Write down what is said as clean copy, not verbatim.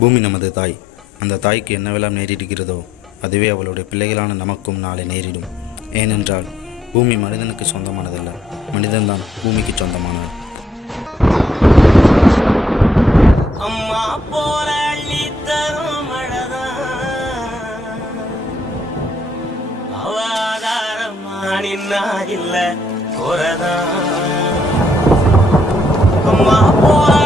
பூமி நமது தாய். அந்த தாய்க்கு என்னவெல்லாம் நேரிடுகிறதோ அதுவே அவளுடைய பிள்ளைகளான நமக்கும் நாளை நேரிடும். ஏனென்றால் பூமி மனிதனுக்கு சொந்தமானதல்ல, மனிதன்தான் பூமிக்கு சொந்தமானவன். அம்மா போல அள்ளி தரும் மழைதான் அவதாரமானின்னா இல்ல குறதான். அம்மா போல